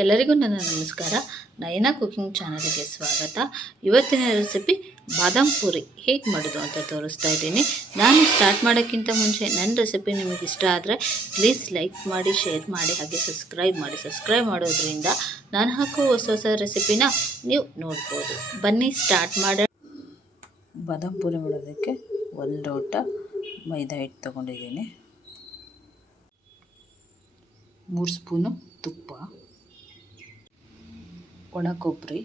ಎಲ್ಲರಿಗೂ ನನ್ನ ನಮಸ್ಕಾರ. ನಯನ ಕುಕಿಂಗ್ ಚಾನಲ್ಗೆ ಸ್ವಾಗತ. ಇವತ್ತಿನ ರೆಸಿಪಿ ಬಾದಾಮ್ ಪೂರಿ ಹೇಗೆ ಮಾಡೋದು ಅಂತ ತೋರಿಸ್ತಾ ಇದ್ದೀನಿ. ನಾನು ಸ್ಟಾರ್ಟ್ ಮಾಡೋಕ್ಕಿಂತ ಮುಂಚೆ ನನ್ನ ರೆಸಿಪಿ ನಿಮಗೆ ಇಷ್ಟ ಆದರೆ ಪ್ಲೀಸ್ ಲೈಕ್ ಮಾಡಿ, ಶೇರ್ ಮಾಡಿ, ಹಾಗೆ ಸಬ್ಸ್ಕ್ರೈಬ್ ಮಾಡಿ. ಸಬ್ಸ್ಕ್ರೈಬ್ ಮಾಡೋದ್ರಿಂದ ನಾನು ಹಾಕೋ ಹೊಸ ರೆಸಿಪಿನ ನೀವು ನೋಡ್ಬೋದು. ಬನ್ನಿ ಸ್ಟಾರ್ಟ್ ಮಾಡೋಣ. ಬಾದಾಮ್ ಪೂರಿ ಮಾಡೋದಕ್ಕೆ 1 ಲೋಟ ಮೈದಾ ಹಿಟ್ಟು ತೊಗೊಂಡಿದ್ದೀನಿ, 3 ಸ್ಪೂನು ತುಪ್ಪ, ಒಣ ಕೊಬ್ಬರಿ,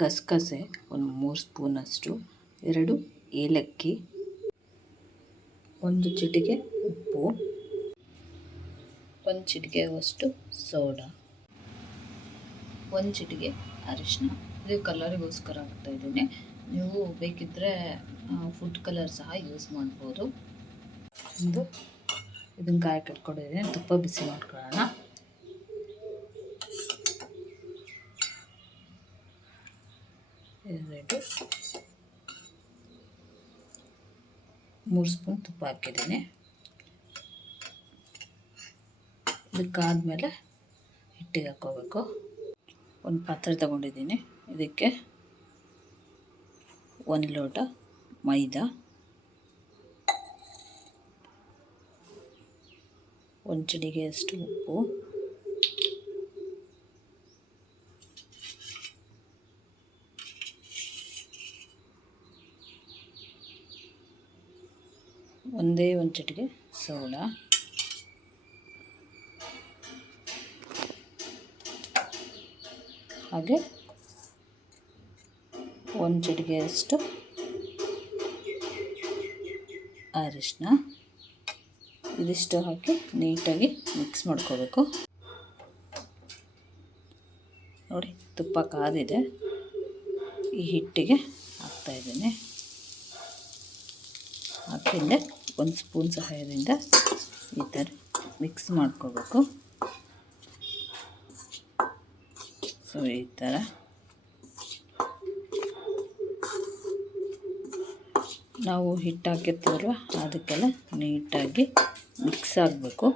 ಗಸಗಸೆ ಒಂದು 3 ಸ್ಪೂನಷ್ಟು, 2 ಏಲಕ್ಕಿ, 1 ಚಿಟಿಕೆ ಉಪ್ಪು, 1 ಚಿಟಿಕೆಯಷ್ಟು ಸೋಡಾ, 1 ಚಿಟಿಕೆ ಅರಿಶಿನ. ಇದು ಕಲರಿಗೋಸ್ಕರ ಹಾಕ್ತಾಯಿದ್ದೀನಿ. ನೀವು ಬೇಕಿದ್ದರೆ ಫುಡ್ ಕಲರ್ ಸಹ ಯೂಸ್ ಮಾಡ್ಬೋದು. ಇದನ್ನು ಕಾಯಿ ಕಟ್ಕೊಂಡಿದ್ದೀನಿ. ತುಪ್ಪ ಬಿಸಿ ಮಾಡ್ಕೊಳ್ಳೋಣ. ಎರಡು 3 ಸ್ಪೂನ್ ತುಪ್ಪ ಹಾಕಿದ್ದೀನಿ. ಇದಕ್ಕಾದಮೇಲೆ ಹಿಟ್ಟಿಗೆ ಹಾಕ್ಕೋಬೇಕು. ಒಂದು ಪಾತ್ರೆ ತಗೊಂಡಿದ್ದೀನಿ. ಇದಕ್ಕೆ 1 ಲೋಟ ಮೈದಾ, 1 ಚಿಟಿಕೆಯಷ್ಟು ಉಪ್ಪು, 1 ಚಿಟಿಕೆ ಸೋಡಾ, ಹಾಗೆ 1 ಚಿಟಿಕೆಯಷ್ಟು ಅರಿಶಿನ. ಇದಿಷ್ಟು ಹಾಕಿ ನೀಟಾಗಿ ಮಿಕ್ಸ್ ಮಾಡ್ಕೋಬೇಕು. ನೋಡಿ, ತುಪ್ಪ ಕಾದಿದೆ. ಈ ಹಿಟ್ಟಿಗೆ ಹಾಕ್ತಾಯಿದ್ದೀನಿ. ಹಾಕಿಂದೆ 1 ಸ್ಪೂನ್ ಸಹಾಯದಿಂದ ಈ ಥರ ಮಿಕ್ಸ್ ಮಾಡ್ಕೋಬೇಕು. ಸೊ ಈ ಥರ ನಾವು ಹಿಟ್ಟು ಹಾಕಿರ್ತೀವಲ್ವ, ಅದಕ್ಕೆಲ್ಲ ನೀಟಾಗಿ ಮಿಕ್ಸ್ ಆಗಬೇಕು.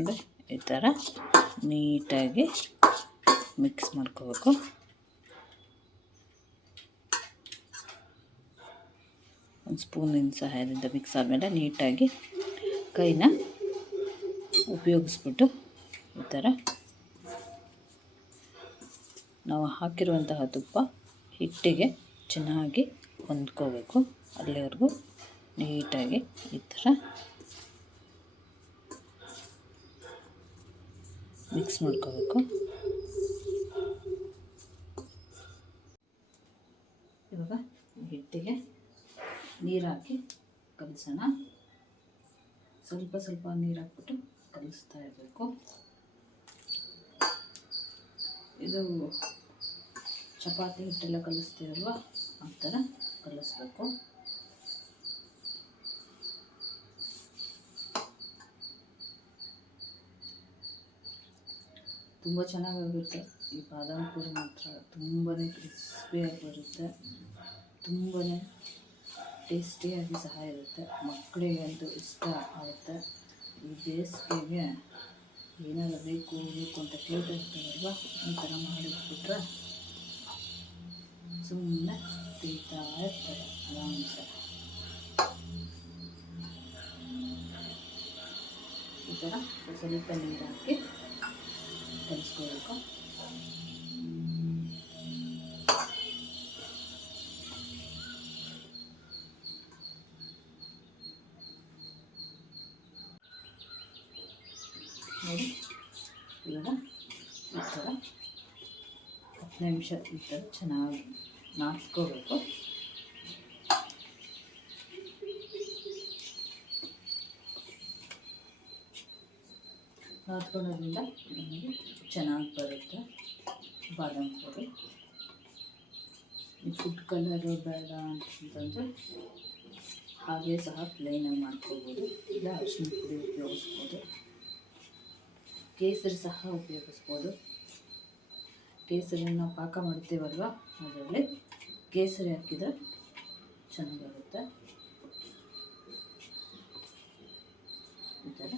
ನೋಡಿ, ಈ ಥರ ನೀಟಾಗಿ ಮಿಕ್ಸ್ ಮಾಡ್ಕೋಬೇಕು. ಒಂದು ಸ್ಪೂನಿನ ಸಹಾಯದಿಂದ ಮಿಕ್ಸ್ ಆದಮೇಲೆ ನೀಟಾಗಿ ಕೈನ ಉಪಯೋಗಿಸ್ಬಿಟ್ಟು ಈ ಥರ ನಾವು ಹಾಕಿರುವಂತಹ ತುಪ್ಪ ಹಿಟ್ಟಿಗೆ ಚೆನ್ನಾಗಿ ಹೊಂದ್ಕೋಬೇಕು. ಅಲ್ಲಿವರೆಗೂ ನೀಟಾಗಿ ಈ ಥರ ಮಿಕ್ಸ್ ಮಾಡ್ಕೋಬೇಕು. ಇವಾಗ ಹಿಟ್ಟಿಗೆ ನೀರು ಹಾಕಿ ಕಲಿಸೋಣ. ಸ್ವಲ್ಪ ಸ್ವಲ್ಪ ನೀರು ಹಾಕ್ಬಿಟ್ಟು ಕಲಿಸ್ತಾ ಇರಬೇಕು. ಇದು ಚಪಾತಿ ಹಿಟ್ಟೆಲ್ಲ ಕಲಿಸ್ತೀವಲ್ವ, ಆ ಥರ ಕಲಿಸ್ಬೇಕು. ತುಂಬ ಚೆನ್ನಾಗಾಗುತ್ತೆ. ಈ ಬಾದಾಮ್ ಪೂರಿ ಮಾತ್ರ ತುಂಬಾ ಕ್ರಿಸ್ಪಿಯಾಗಿ ಬರುತ್ತೆ, ತುಂಬಾ ಟೇಸ್ಟಿಯಾಗಿ ಸಹ ಇರುತ್ತೆ. ಮಕ್ಕಳಿಗಂತೂ ಇಷ್ಟ ಆಗುತ್ತೆ. ಈ ಬೇಸಿಗೆಗೆ ಏನಾದರೂ ಬೇಕು ಅಂತ ಕೇಳ್ತಾ ಇರ್ತಾರಲ್ವ, ಈ ಥರ ಮಾಡಿಟ್ಬಿಟ್ರೆ ಸುಮ್ಮನೆ ತಿಂತಾ ಇರ್ತಾರೆ ಆರಾಮ್ಸೆ. ಈ ಥರ ಸ್ವಲ್ಪ ನೀರು ಹಾಕಿ ಕಲಿಸ್ಕೋಬೇಕು. ನೋಡಿ, ಇವಾಗ ಈ ಥರ 10 ನಿಮಿಷ ಈ ಥರ ಚೆನ್ನಾಗಿ ನಾದ್ಕೋಬೇಕು. ನಾದ್ಕೊಳ್ಳೋದ್ರಿಂದ ನಮಗೆ ಚೆನ್ನಾಗಿ ಬರುತ್ತೆ ಬಾದಾಮ್ ಪೂರಿ. ಈ ಫುಡ್ ಕಲರು ಬೇಡ ಅಂತಂದರೆ ಹಾಗೆ ಸಹ ಪ್ಲೇನಾಗಿ ಮಾಡ್ಕೋಬೋದು. ಇಲ್ಲ ಅರಿಶಿನ ಪುಡಿ ಉಪಯೋಗಿಸ್ಬೋದು, ಕೇಸರಿ ಸಹ ಉಪಯೋಗಿಸ್ಬೋದು. ಕೇಸರಿನ ನಾವು ಪಾಕ ಮಾಡ್ತೀವಲ್ವ, ಅದರಲ್ಲಿ ಕೇಸರಿ ಹಾಕಿದರೆ ಚೆನ್ನಾಗಿರುತ್ತೆ. ಈ ಥರ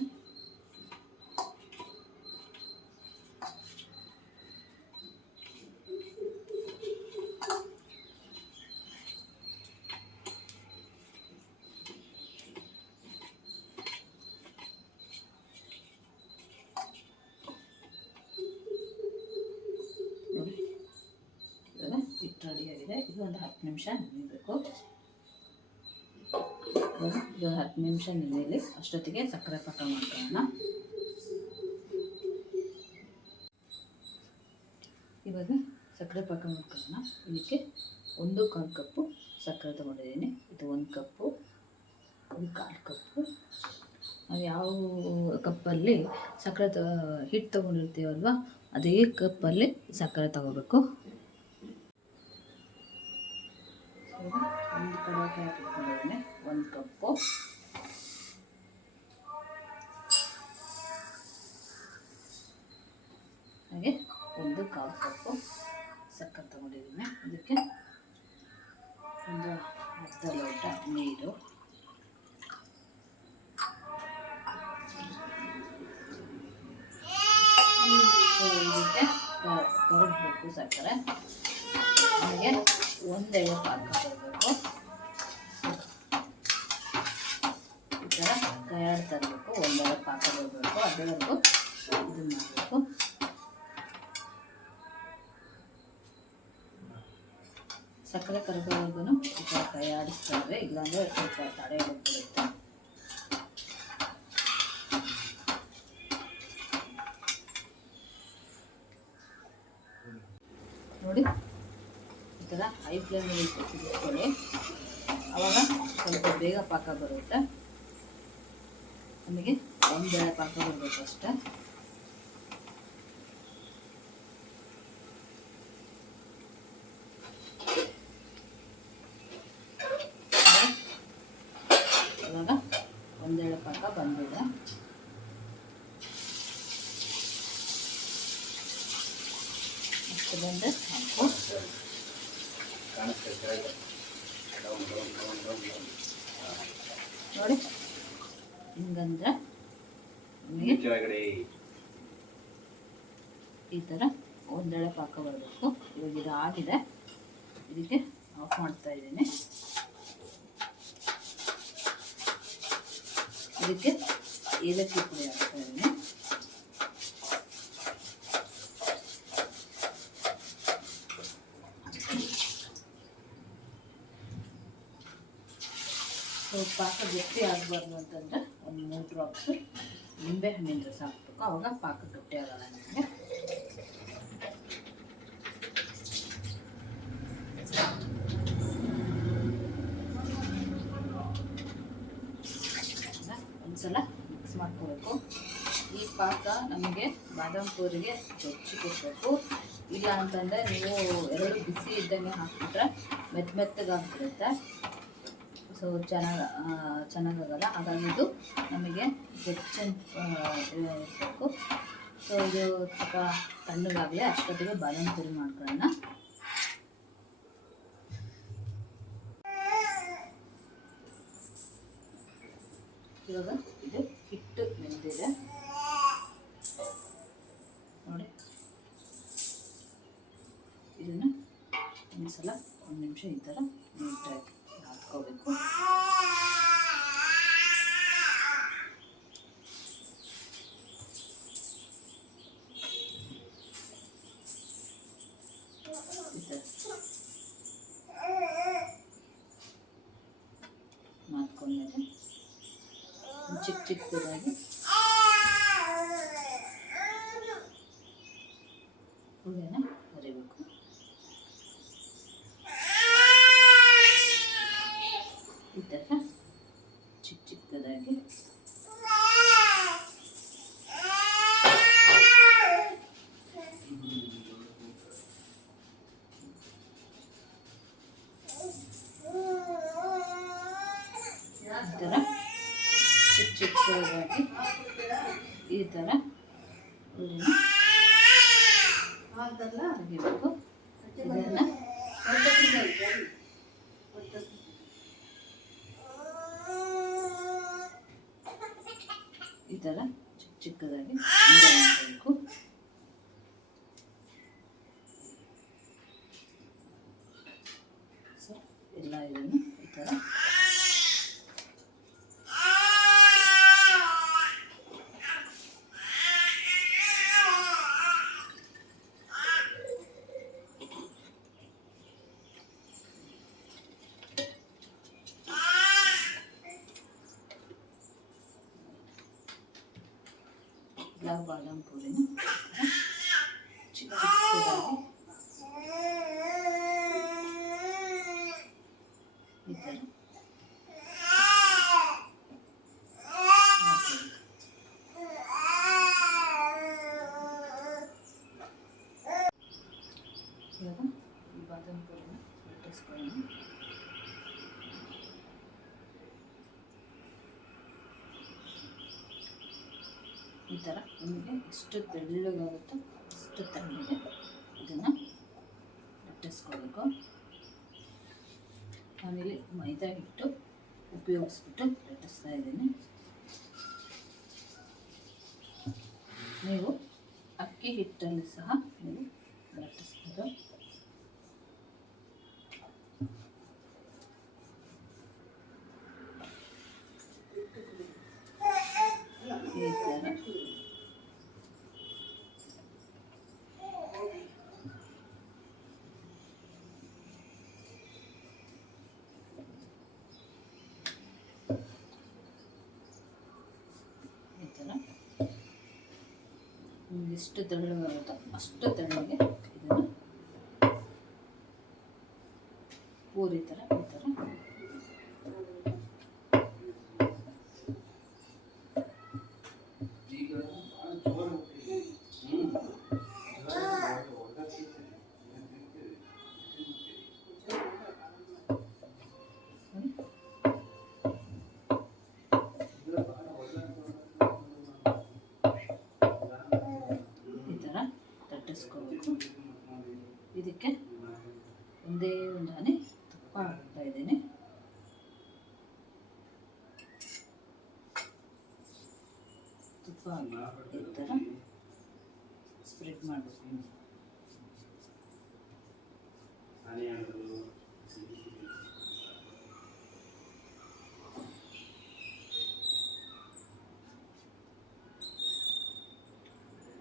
ಹಿಟ್ಟು ರೆಡಿಯಾಗಿದೆ. ಇದು ಒಂದು 10 ನಿಮಿಷ ನೆನೆಯಬೇಕು. ಇದು 10 ನಿಮಿಷ ನೆನೆಯಲಿ. ಅಷ್ಟೊತ್ತಿಗೆ ಸಕ್ಕರೆ ಪಾಕ ಮಾಡ್ಕೊಳ್ಳೋಣ. ಇವಾಗ ಸಕ್ಕರೆ ಪಾಕ ಮಾಡ್ಕೊಳ್ಳೋಣ. ಇದಕ್ಕೆ 1/4 ಕಪ್ಪು ಸಕ್ಕರೆ ತೊಗೊಂಡಿದ್ದೀನಿ. ಇದು 1 ಕಪ್ಪು, ಇದು 1/4 ಕಪ್ಪು. ನಾವು ಯಾವ ಕಪ್ಪಲ್ಲಿ ಸಕ್ಕರೆ ಹಿಟ್ಟು ತೊಗೊಂಡಿರ್ತೀವಲ್ವ ಅದೇ ಕಪ್ಪಲ್ಲಿ ಸಕ್ಕರೆ ತಗೋಬೇಕು. ಒಂದು ಕಡಲೆಕಾಯಿ ಹಾಕಿಟ್ಕೊಂಡಿದ್ದೀನಿ, 1 ಕಪ್ಪು. ಹಾಗೆ 1/4 ಕಪ್ಪು ಸಕ್ಕರೆ ತಗೊಂಡಿದ್ದೀನಿ. ಇದಕ್ಕೆ ಒಂದು ಅರ್ಧ ಲೋಟ ನೀರು, ಇದಕ್ಕೆ ಕರಗಬೇಕು ಸಕ್ಕರೆ. ಹಾಗೆ 1 ಎಳೆ ಪಾಕ ಬರಬೇಕು. ಈ ಥರ ಕೈಯಾಡ್ತಾ ಇರಬೇಕು. 1 ಎಳೆ ಪಾಕ ಬರಬೇಕು. ಅದೇವರೆಗೂ ಇದು ಮಾಡಬೇಕು. ಸಕ್ಕರೆ ಕರಗೋವರೆಗೂ ಈ ಥರ ಕೈ ಆಡಿಸ್ತಾರೆ, ಇಲ್ಲಾಂದರೆ ಸ್ವಲ್ಪ ತಡೆ ಹಿಡಿದ್ಬಿಡುತ್ತೆ. ನೋಡಿ, ಈ ಥರ ಹೈ ಫ್ಲೇಮಲ್ಲಿ ಕುದಿಸ್ಕೊಳ್ಳಿ. ಆವಾಗ ಸ್ವಲ್ಪ ಬೇಗ ಪಾಕ ಬರುತ್ತೆ. ನಮಗೆ 1 ಎಳೆ ಪಾಕ ಬರಬೇಕು ಅಷ್ಟೇ. ಇವಾಗ 1 ಎಳೆ ಪಾಕ ಬಂದಿದೆ. ಅಷ್ಟು ಬಂದರೆ ಸಾಕು. ನೋಡಿ, ಹಿಂಗಂದ್ರೆ ನಿಮಗೆ ಈ ಥರ 1 ಎಳೆ ಪಾಕ ಬರಬೇಕು. ಇವಾಗ ಇದು ಆಗಿದೆ. ಇದಕ್ಕೆ ಆಫ್ ಮಾಡ್ತಾ ಇದ್ದೀನಿ. ಇದಕ್ಕೆ ಏಲಕ್ಕಿ ಪುಡಿ ಹಾಕ್ತಾ ಇದ್ದೀನಿ. ಪಾಕ ಗಟ್ಟಿ ಆಗಬಾರ್ದು ಅಂತಂದರೆ ಒಂದು 3 ಡ್ರಾಪ್ಸು ನಿಂಬೆ ಹಣ್ಣಿನ ರಸ ಹಾಕ್ಬೇಕು. ಆವಾಗ ಪಾಕ ಗಟ್ಟಿ ಆಗಲ್ಲ ನಿಮಗೆ. ಒಂದ್ಸಲ ಮಿಕ್ಸ್ ಮಾಡ್ಕೋಬೇಕು. ಈ ಪಾಕ ನಮಗೆ ಬಾದಾಮ್ ಪೂರಿಗೆ ಹೆಚ್ಚಿ ಕೊಡಬೇಕು. ಇಲ್ಲ ಅಂತಂದರೆ ನೀವು 2 ಬಿಸಿ ಇದ್ದಂಗೆ ಹಾಕ್ಬಿಟ್ರೆ ಮೆತ್ತಗಾಗ್ಬಿಡುತ್ತೆ. ಸೊ ಚೆನ್ನಾಗಾಗಲ್ಲ. ಹಾಗಾಗಿ ಇದು ನಮಗೆ ಇರಬೇಕು. ಸೊ ಇದು ಸ್ವಲ್ಪ ತಣ್ಣಗಾಗಲಿ. ಅಷ್ಟೊತ್ತಿಗೆ ಬಾದಾಮ್ ಪೂರಿ ಮಾಡ್ಕೊಳ್ಳೋಣ. ಇವಾಗ ಇದು ಹಿಟ್ಟು ಬೆಂದಿದೆ ನೋಡಿ. ಇದನ್ನು ಒಂದ್ಸಲ 1 ನಿಮಿಷ ಈ ಥರ ನೀಟಾಗಿ ಹಾಕ್ಕೋಬೇಕು. ಮಾಡ್ಕೊಂಡ್ಮೇಲೆ ಚಿಕ್ಕದಾಗಿ ಹೂವೆನ ಹರಿಬೇಕು. ಈ ಥರ ಚಿಕ್ಕದಾಗಿ ಚಿಕ್ಕದಾಗಿ ಈ ಥರ ತೆಗಿಬೇಕು. ಇದನ್ನು ಈ ಥರ ಚಿಕ್ಕ ಚಿಕ್ಕದಾಗಿ ಉಂಡೆ ಮಾಡಬೇಕು. ಎಲ್ಲ ಇದನ್ನು ಈ ಥರ ಬಾದಾಮ್ ಪೂರಿನ ಚಿಕ್ಕ ಚಿಕ್ಕದಾಗಿ ಈ ಥರ ಇವಾಗ ಈ ಬಾದಾಮ್ ಪೂರಿನ ಲಟ್ಟಿಸ್ಕೊಳ್ಳೋಣ. ಈ ಥರ ನಿಮಗೆ ಎಷ್ಟು ತೆಳ್ಳಗಾಗುತ್ತೋ ಅಷ್ಟು ತೆಳ್ಳಗೆ ಇದನ್ನು ಲಟ್ಟಿಸ್ಕೊಳ್ಬೇಕು. ನಾನಿಲ್ಲಿ ಮೈದಾ ಹಿಟ್ಟು ಉಪಯೋಗಿಸ್ಬಿಟ್ಟು ಲಟ್ಟಿಸ್ತಾ ಇದ್ದೀನಿ. ನೀವು ಅಕ್ಕಿ ಹಿಟ್ಟಲ್ಲಿ ಸಹ ನೀವು ಲಟ್ಟಿಸ್ಬೋದು. ಈ ಥರ ಎಷ್ಟು ತೆಳ್ಳಗಾಗುತ್ತೋ ಅಷ್ಟು ತೆಳ್ಳಗೆ ಇದನ್ನು ಪೂರಿ ಥರ ಈ ಥರ ಲಟ್ಟಿಸ್ಕೋಬೇಕು. ಇದಕ್ಕೆ ಒಂದೇ ಒಂದು ಹನಿ ತುಪ್ಪ ಹಾಕ್ತಾ ಇದ್ದೀನಿ. ತುಪ್ಪ ಹಾಕಿ ಈ ಥರ ಸ್ಪ್ರೆಡ್ ಮಾಡಬೇಕು.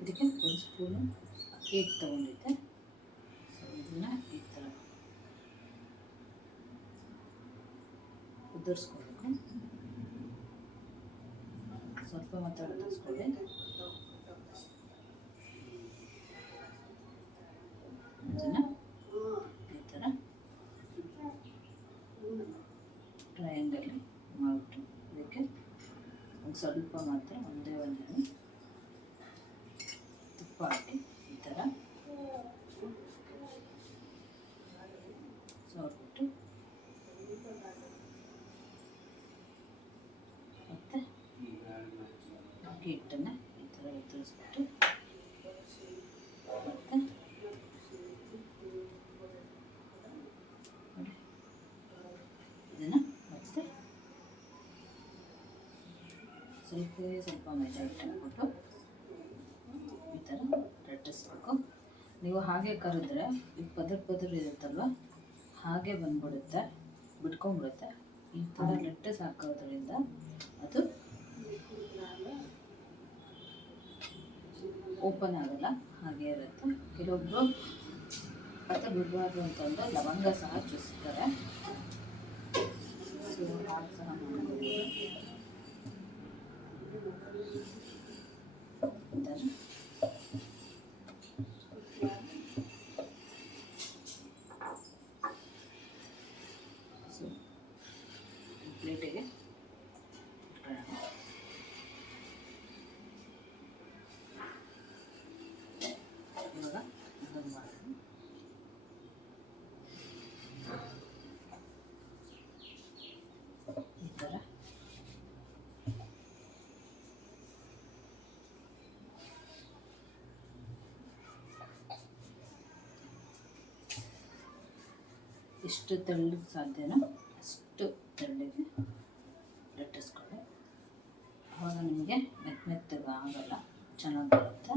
ಇದಕ್ಕೆ ಒಂದು ಸ್ಪೂನು ಅಕ್ಕಿ ಹಿಟ್ಟು ತೊಗೊಂಡಿದ್ದೆ. ಸೊ ಇದನ್ನು ಈ ಥರ ಉದುರಿಸ್ಕೊಳ್ಬೇಕು. ಸ್ವಲ್ಪ ಮಾತ್ರ ಉದುರಿಸ್ಕೊಳ್ಳಿ. ಇದನ್ನು ಈ ಥರ ಟ್ರಯಾಂಗಲ್ ಮಾಡಿಬಿಟ್ಟು ಇದಕ್ಕೆ ಒಂದು ಸ್ವಲ್ಪ ಮಾತ್ರ ಒಂದೇ ಒಂದು ತುಪ್ಪ ಹಾಕಿ ಈ ಥರ ಸವರ್ಬಿಟ್ಟು ಮತ್ತು ಅಕ್ಕಿ ಹಿಟ್ಟನ್ನು ಈ ಥರ ಉದುರಿಸ್ಬಿಟ್ಟು ಮತ್ತು ಇದನ್ನು ಮತ್ತೆ ಸ್ವಲ್ಪ ಮೈದಾ ಹಿಟ್ಟು ಹಾಕ್ಬಿಟ್ಟು ಈ ಥರ ಲಟ್ಟಿಸ್ಬೇಕು. ನೀವು ಹಾಗೆ ಕರೆದ್ರೆ ಈಗ ಪದರ ಇರುತ್ತಲ್ವ ಹಾಗೆ ಬಂದ್ಬಿಡುತ್ತೆ, ಬಿಟ್ಕೊಂಡ್ಬಿಡುತ್ತೆ. ಈ ಥರ ಲಟ್ಟಿಸಿ ಹಾಕೋದ್ರಿಂದ ಅದು ಓಪನ್ ಆಗಲ್ಲ, ಹಾಗೆ ಇರುತ್ತೆ. ಕೆಲವೊಬ್ಬರು ಮತ್ತೆ ಬಿಡಬಾರ್ದು ಅಂತಂದರೆ ಲವಂಗ ಸಹ ಚುಸ್ತಾರೆ. ಸೊ ಹಾಗೆ ಸಹ ಮಾಡ್ಬೋದು. ಪ್ಲೇಟಿಗೆ ಇವಾಗ ಅದನ್ನು ಮಾಡೋದು. ಈ ಥರ ಎಷ್ಟು ತೆಳ್ಳಗೆ ಸಾಧ್ಯನೋ ಅಷ್ಟು ತೆಳ್ಳಗೆ ಲಟ್ಟಿಸ್ಕೊಳ್ಳಿ. ಆವಾಗ ನಿಮಗೆ ಮೆತ್ತಗೆ ಆಗಲ್ಲ, ಚೆನ್ನಾಗಿ ಬರುತ್ತೆ.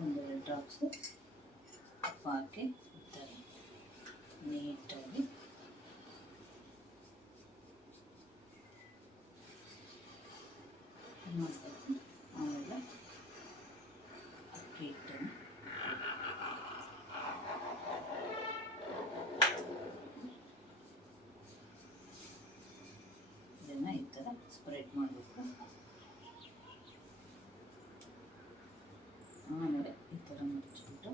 ಒಂದೆರಡು ಡ್ರಾಪ್ಸು ಉಪ್ಪು ಹಾಕಿ ನೀಟಾಗಿ ಮಾಡಬೇಕು. ಆಮೇಲೆ ಅಕ್ಕಿ ಹಿಟ್ಟನ್ನು ಇದನ್ನು ಈ ಥರ ಸ್ಪ್ರೆಡ್ ಮಾಡಬೇಕು. ಆಮೇಲೆ ಈ ಥರ ಮುಚ್ಚಿಬಿಟ್ಟು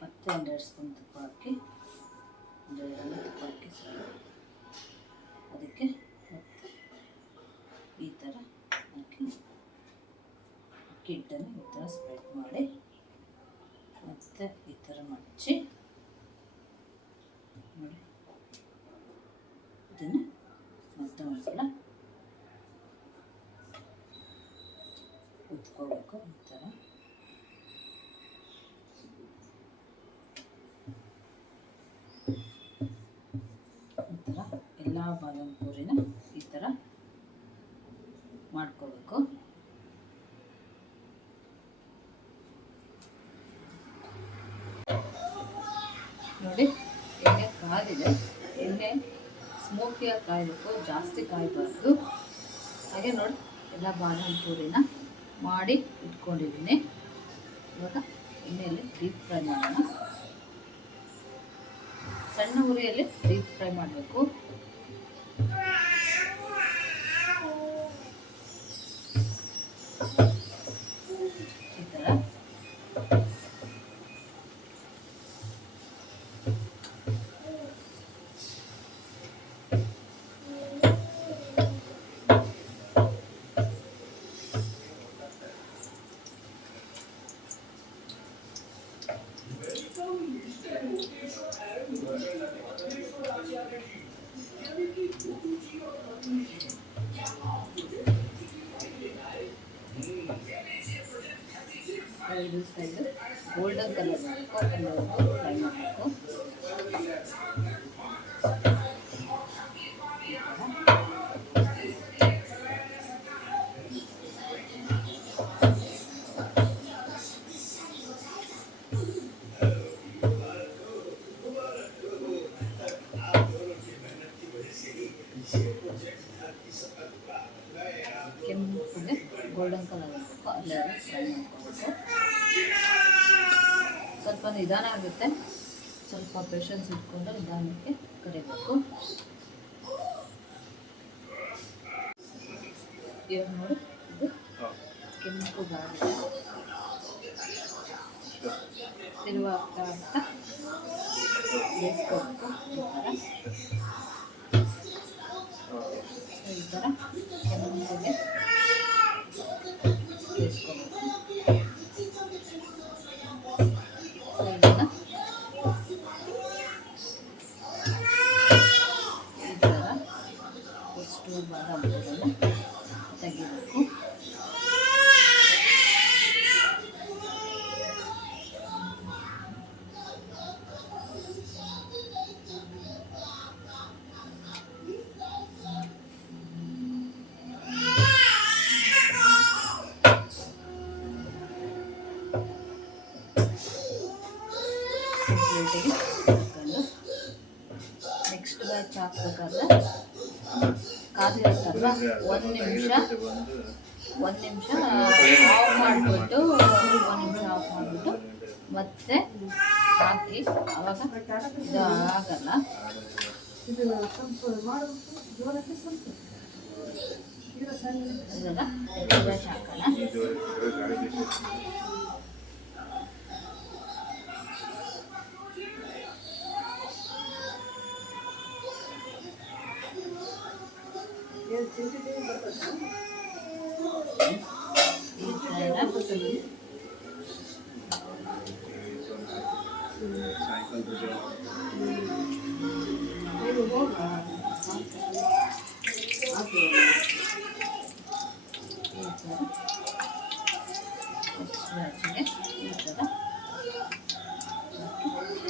ಮತ್ತೆ ಒಂದೆರಡು ಸ್ಪೂನ್ ತುಪ್ಪ ಹಾಕಿ, ಒಂದೆರಡು ತುಪ್ಪ ಹಾಕಿ ಅದಕ್ಕೆ ಮತ್ತೆ ಈ ಥರ ಹಾಕಿ ಅಕ್ಕಿ ಹಿಟ್ಟನ್ನು ಈ ಥರ ಸ್ಪ್ರೆಡ್ ಮಾಡಿ ಮತ್ತೆ ಈ ಥರ ಮಡಚಿ ನೋಡಿ, ಇದನ್ನು ಮತ್ತೆ ಒಂದ್ಸಲ ಉತ್ಕೋಬೇಕು. ಈ ಥರ ಎಲ್ಲ ಬಾದಾಮ್ ಪೂರಿನ ಈ ಥರ ಮಾಡ್ಕೋಬೇಕು. ನೋಡಿ, ಎಣ್ಣೆ ಕಾದಿದೆ. ಎಣ್ಣೆ ಸ್ಮೋಕಿಯಾಗಿ ಕಾಯಬೇಕು, ಜಾಸ್ತಿ ಕಾಯಬಾರ್ದು. ಹಾಗೆ ನೋಡಿ, ಎಲ್ಲ ಬಾದಾಮ್ ಪೂರಿನ ಮಾಡಿ ಇಟ್ಕೊಂಡಿದ್ದೀನಿ. ಇವಾಗ ಎಣ್ಣೆಯಲ್ಲಿ ಡೀಪ್ ಫ್ರೈ ಮಾಡೋಣ. ಸಣ್ಣ ಉರಿಯಲ್ಲಿ ಡೀಪ್ ಫ್ರೈ ಮಾಡಬೇಕು. ಈ ಥರ ಇದು ಸೈಡ್ ಗೋಲ್ಡನ್ ಕಲರ್ ಮಾಡಬೇಕು, ಅಲ್ಲಿವರೆಗೂ ಫ್ರೈ ಮಾಡಬೇಕು. ಕೆಂಪು ಗೋಲ್ಡನ್ ಕಲರ್ ಆಗಬೇಕು, ಅಲ್ಲಿವರೆಗೂ ಫ್ರೈ ಮಾಡ್ಕೋಬೇಕು. ಸ್ವಲ್ಪ ನಿಧಾನ ಆಗುತ್ತೆ, ಸ್ವಲ್ಪ ಪೇಷನ್ಸ್ ಇಟ್ಕೊಂಡು ನಿಧಾನಕ್ಕೆ ಕರಿಬೇಕು. ಇವಾಗ ನೋಡಿ, ಇದು ಕೆಂಪುಗಾಗಿದೆ. ತಿರುವಾಗ್ತಾ ಆಗ್ತಾ ಬೇಯಿಸ್ಕೋಬೇಕು. ಈ ಥರ ಕೆಂಪುಗೆ ಬೇಯಿಸ್ಕೋಬೇಕು. ಇದನ್ನು ಈ ಥರ ಎಷ್ಟು ಬಾದಾಮ್ ಪೂರಿಯನ್ನು ತೆಗಿಬೇಕು. ಪ್ಲೇಟಿಗೆ ಹಾಕೊಂಡು ನೆಕ್ಸ್ಟ್ ಬ್ಯಾಚ್ ಹಾಕ್ಬೇಕಾದ್ರೆ ಕಾದಿರುತ್ತಲ್ವ, ಒಂದು ನಿಮಿಷ ಆಫ್ ಮಾಡಿಬಿಟ್ಟು ಮತ್ತೆ ಹಾಕಿ, ಆವಾಗ ಇದು ಆಗಲ್ಲ. ಇದೆಲ್ಲ ನೆಕ್ಸ್ಟ್ ಬ್ಯಾಚ್ ಹಾಕೋಣ. ಈ ಈ ಥರ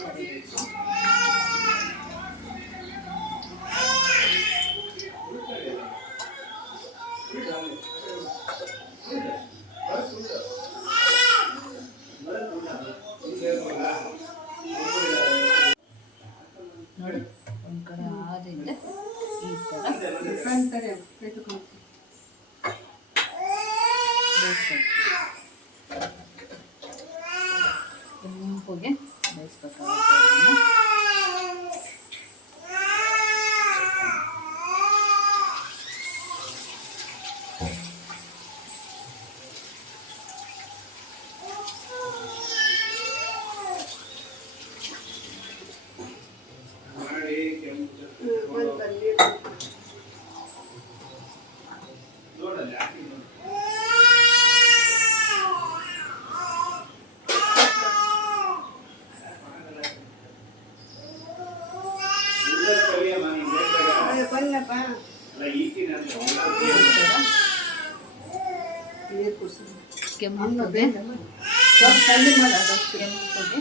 ಕರಿಬೇಕು. ನೋಡಿ ಒಂದು ಕಡೆ ಆದಿಂದ ಈ ಥರ ಕೆಂಪುಗೆ ಬೇಯಿಸ್ಬೇಕಾಗುತ್ತೆ. ಕೆಂಪುಗೆ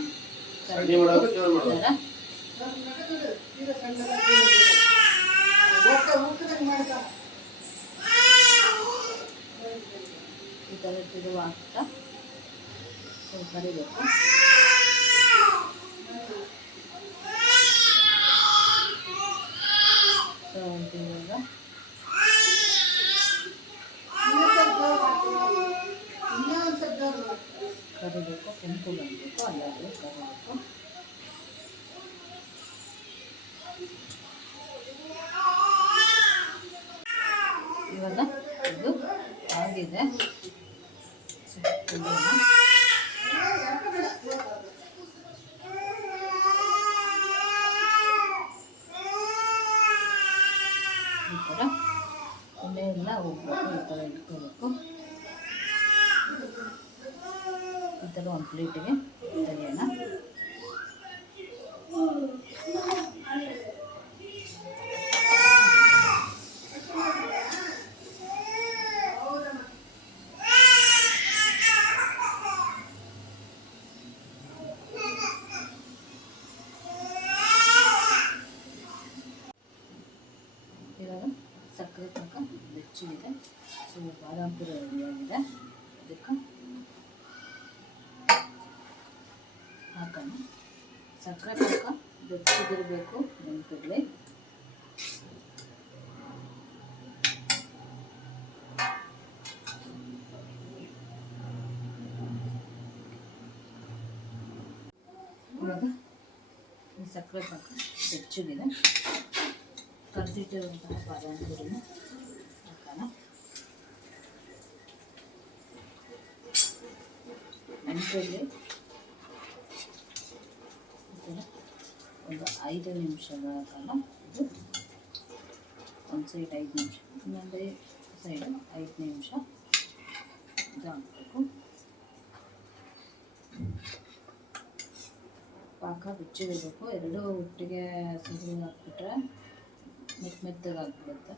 ಈ ಥರ ತಿರುವಾಗ್ತಾ ಕರಿಬೇಕು. ಇವಾಗ ಕರಿಬೇಕು, ಕೆಂಪು ಬಂದಬೇಕು, ಅಲ್ಲಾದರೂ ಕರಿಬೇಕು. ಇವಾಗ ಇದು ಆಗಿದೆ. ಈ ಥರ ಎಣ್ಣೆ ಎಲ್ಲ ಹೋಗ್ಬೇಕು, ಈ ಥರ ಇಟ್ಕೋಬೇಕು. ಈ ಥರ ಒಂದು ಪ್ಲೇಟಿಗೆ ತೆಗೆಯೋಣ. ಇವಾಗ ಸಕ್ಕರೆ ಪಾಕ ಬೆಚ್ಚಗಿದೆ. ಸೊ ಬಾದಾಮ್ ಪುರಿ ರೆಡಿಯಾಗಿದೆ. ಅದಕ್ಕೆ ಹಾಕೋಣ. ಸಕ್ಕರೆ ಪಾಕ ಬೆಚ್ಚಗಿರಬೇಕು, ನೆನಪಿರಲಿ. ಇವಾಗ ಈ ಸಕ್ಕರೆ ಪಾಕ ಬೆಚ್ಚಗಿದೆ. ಕರೆದಿಟ್ಟಿರುವಂತಹ ಬಾದಾಮ್ ಪುರಿನ ಹಾಕೋಣ. ನೆನಪಲ್ಲಿ ಒಂದು 5 ನಿಮಿಷಗಳ ಕಾಲ ಇದು ಒಂದು ಸೈಡ್ 5 ನಿಮಿಷ, ಇನ್ನೊಂದು ಸೈಡ್ 5 ನಿಮಿಷ ಇದು ಹಾಕಬೇಕು. ಪಾಕ ಬೆಚ್ಚಗಿರಬೇಕು. ಎರಡೂ ಒಟ್ಟಿಗೆ ಸರಿ ಹಾಕ್ಬಿಟ್ರೆ ಮೆತ್ತಗೆ ಹಾಕ್ಬಿಡುತ್ತೆ.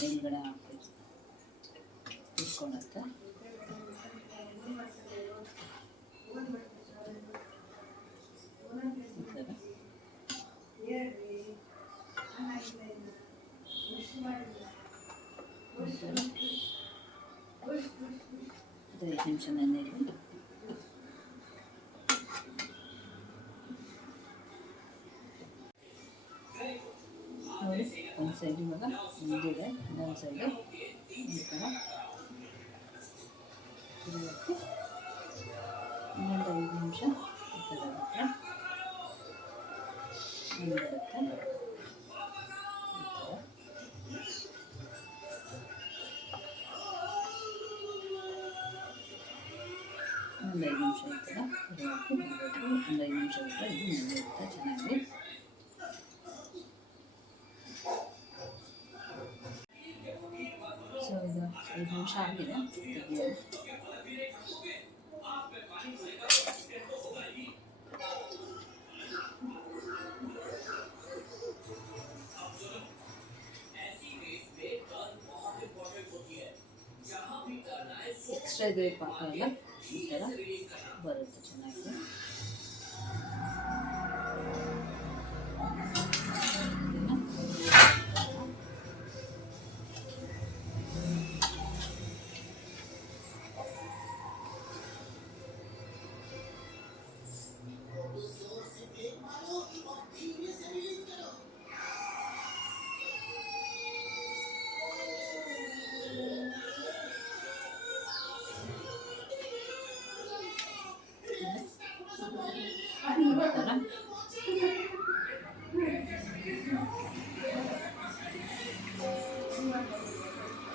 ಮೇಲ್ಗಡೆ ಹಾಕಿ ಇಟ್ಕೊಳುತ್ತೆ. ಇದು 5 ನಿಮಿಷ ನೆನೆಯಲಿ. ನೋಡಿ ಒಂದು ಸೈಡ್ ಇವಾಗ ಮುಂದಿದೆ, ಇನ್ನೊಂದು ಸೈಡು ಈ ಥರ ತಿರುಗಿ ಇನ್ನೊಂದು 5 ನಿಮಿಷ ಈ ಥರ ಬಿಟ್ಟರೆ ಬಂದಿರುತ್ತೆ. ಈ ಥರ ಒಂದು 5 ನಿಮಿಷ ಈ ಥರ ಒಂದು 5 ನಿಮಿಷ ಬಿಟ್ಟರೆ ಇದು ನೆನೆಯುತ್ತೆ ಚೆನ್ನಾಗಿ. ಸೊ ಇದು 5 ನಿಮಿಷ ಆಗಿದೆ, ತೆಗಿಯೋಣ. ಎಕ್ಸ್ಟ್ರಾ ಇದೆ ಪಾಕ ಎಲ್ಲ ಈ ಥರ ಬರುತ್ತೆ ಚೆನ್ನಾಗಿ.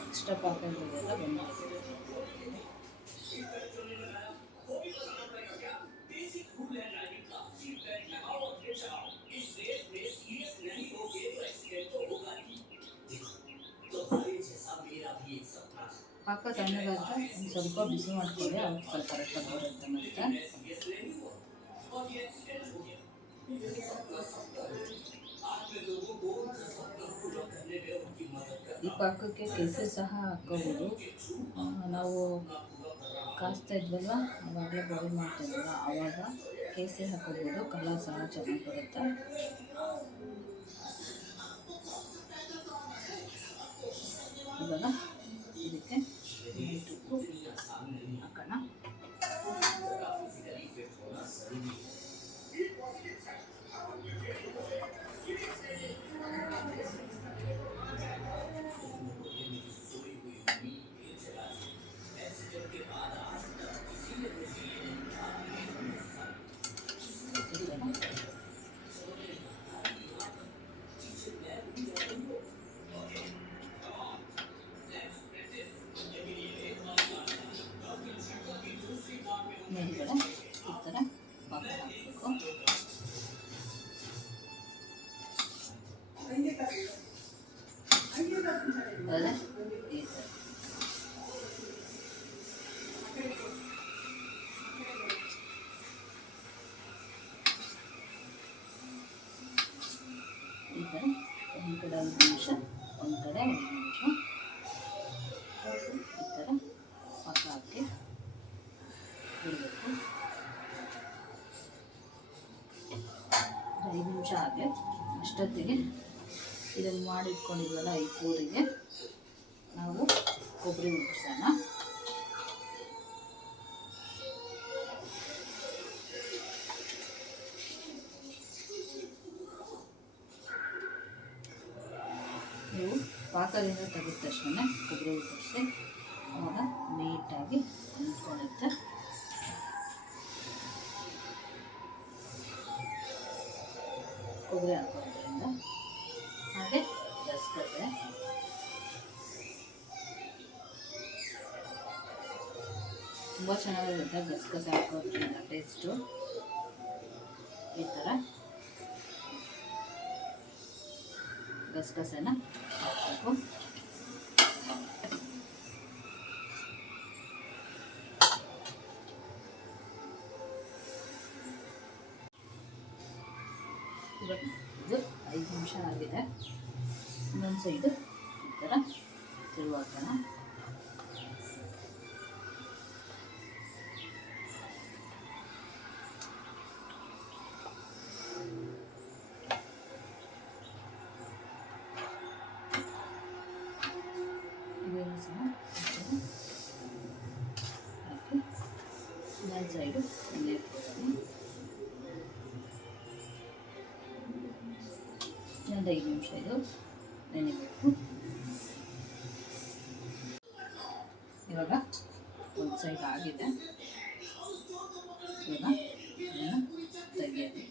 ಎಕ್ಸ್ಟ್ರಾ ಪಾಕ ಇದೆಲ್ಲ ಬಂದಿದೆ. ಪಾಕ ತಣ್ಣಗಾದರೆ ಒಂದು ಸ್ವಲ್ಪ ಬಿಸಿ ಮಾಡ್ಕೊಳ್ಳಿ, ಅವಾಗ ಸ್ವಲ್ಪ ಕರೆಕ್ಟಾಗಿ ಬರುತ್ತೆ. ಮತ್ತು ಈ ಪಾಕಕ್ಕೆ ಕೇಸರಿ ಸಹ ಹಾಕ್ಕೋಬೋದು. ನಾವು ಕಾಸ್ತಾ ಇದ್ವಲ್ವ, ಆವಾಗಲೇ ಬಾಯ್ಲ್ ಮಾಡ್ತಿದ್ವಲ್ಲ, ಆವಾಗ ಕೇಸರಿ ಹಾಕೋಬೋದು, ಕಲರ್ ಸಹ ಚೆನ್ನಾಗಿ ಬರುತ್ತೆ. ಇವಾಗ ಇದಕ್ಕೆ ಉಪ್ಪು ಹಾಕೋಣ. ಮೇಲ್ಗಡೆ ಈ ಥರ ಪಾಕ ಹಾಕಬೇಕು. ಆದರೆ ಈ ಥರ ಒಂದು ಕಡೆ 5 ನಿಮಿಷ, ಒಂದು ಕಡೆ 5 ನಿಮಿಷ ಈ ಥರ ಪಾಕ ಹಾಕಿ ಬಿಡಬೇಕು. 5 ನಿಮಿಷ ಆಗಲಿ. ಅಷ್ಟೊತ್ತಿಗೆ ಇದನ್ನು ಮಾಡಿಟ್ಕೊಂಡಿದ್ವಲ್ಲ ಈ ಪೂರಿಗೆ ನಾವು ಕೊಬ್ಬರಿ ಉದುರಿಸೋಣ. ನೀವು ಪಾಕದಿಂದ ತೆಗೆದ ತಕ್ಷಣ ಕೊಬ್ಬರಿ ಉದುರಿಸಿ, ಆವಾಗ ನೀಟಾಗಿ ನಿಂತ್ಕೊಳ್ಳುತ್ತೆ. ಕೊಬ್ಬರಿ ಹಾಕೋದ್ರಿಂದ ಹಾಗೆ ಗಸಗಸೆ ತುಂಬ ಚೆನ್ನಾಗಿರುತ್ತೆ. ಗಸಗಸೆ ಹಾಕೋದ್ರಿಂದ ಟೇಸ್ಟು ಈ ಥರ ಗಸಗಸೆನ ಹಾಕಬೇಕು. ಇವಾಗ ಇದು 5 ನಿಮಿಷ ಆಗಿದೆ. ಇನ್ನೊಂದು ಸೈಡು ಈ ಥರ ತಿರುವಾಕೋಣ. ಇದನ್ನು ಸಹ ಹಾಕಿ ಇನ್ನೊಂದು ಸೈಡು ಎಣ್ಣೆ ಇಟ್ಕೊಳ್ತೀನಿ. ಇನ್ನೊಂದು 5 ನಿಮಿಷ ಇದು ನೆನೆಬೇಕು. ಇವಾಗ ಒಂದು ಸೈಡ್ ಆಗಿದೆ. ಇವಾಗ ಇದನ್ನು ತೆಗೆಯೋದು.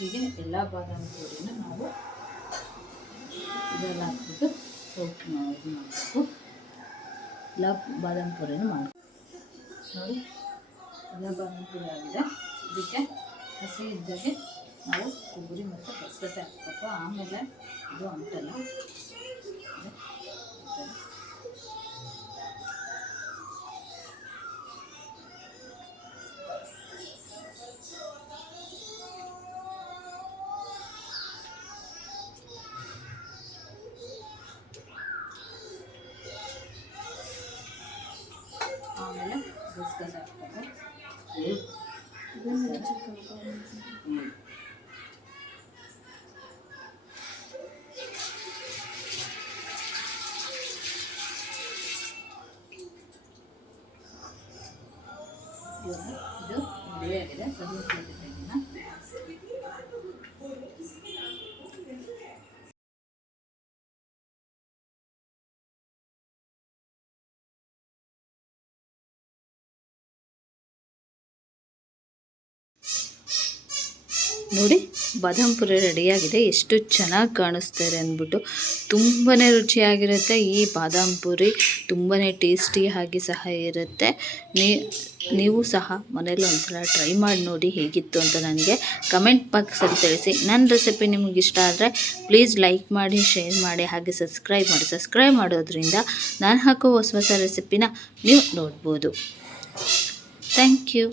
ಹೀಗೆ ಎಲ್ಲ ಬಾದಾಮಿ ಪುರಿನ ನಾವು ಇದೆಲ್ಲ ಹಾಕ್ಬಿಟ್ಟು ಸೋಪ್ ಇದು ಮಾಡಬೇಕು. ಎಲ್ಲ ಬಾದಾಮಿ ಪುರಿನೂ ಮಾಡಿ ನೋಡಿ. ಎಲ್ಲ ಬಾದಾಮಿ ಪುರಿ ಆಗಿದೆ. ಇದಕ್ಕೆ ಹಸಿ ಇದ್ದಾಗೆ ನಾವು ಕೊಬ್ಬರಿ ಮತ್ತು ಗಸಗಸೆ ಹಾಕಬೇಕು. ಆಮೇಲೆ ಇದು ಅಂಟಲ್ಲ. ಆಮೇಲೆ ಗಸಗಸೆ ಹಾಕ್ಬೇಕು. ಇದು ರೆಡಿಯಾಗಿದೆ. ನೋಡಿ ಬಾದಾಮ್ ಪುರಿ ರೆಡಿಯಾಗಿದೆ. ಎಷ್ಟು ಚೆನ್ನಾಗಿ ಕಾಣಿಸ್ತಾ ಇದೆ ಅಂದ್ಬಿಟ್ಟು. ತುಂಬಾ ರುಚಿಯಾಗಿರುತ್ತೆ ಈ ಬಾದಾಮ್ ಪುರಿ. ತುಂಬಾ ಟೇಸ್ಟಿಯಾಗಿ ಸಹ ಇರುತ್ತೆ. ನೀವು ಸಹ ಮನೇಲಿ ಒಂದ್ಸಲ ಟ್ರೈ ಮಾಡಿ ನೋಡಿ ಹೇಗಿತ್ತು ಅಂತ ನನಗೆ ಕಮೆಂಟ್ ಬಾಕ್ಸಲ್ಲಿ ತಿಳಿಸಿ. ನನ್ನ ರೆಸಿಪಿ ನಿಮಗೆ ಇಷ್ಟ ಆದರೆ ಪ್ಲೀಸ್ ಲೈಕ್ ಮಾಡಿ, ಶೇರ್ ಮಾಡಿ, ಹಾಗೆ ಸಬ್ಸ್ಕ್ರೈಬ್ ಮಾಡಿ. ಸಬ್ಸ್ಕ್ರೈಬ್ ಮಾಡೋದ್ರಿಂದ ನಾನು ಹಾಕೋ ಹೊಸ ಹೊಸ ರೆಸಿಪಿನ ನೀವು ನೋಡ್ಬೋದು. Thank you.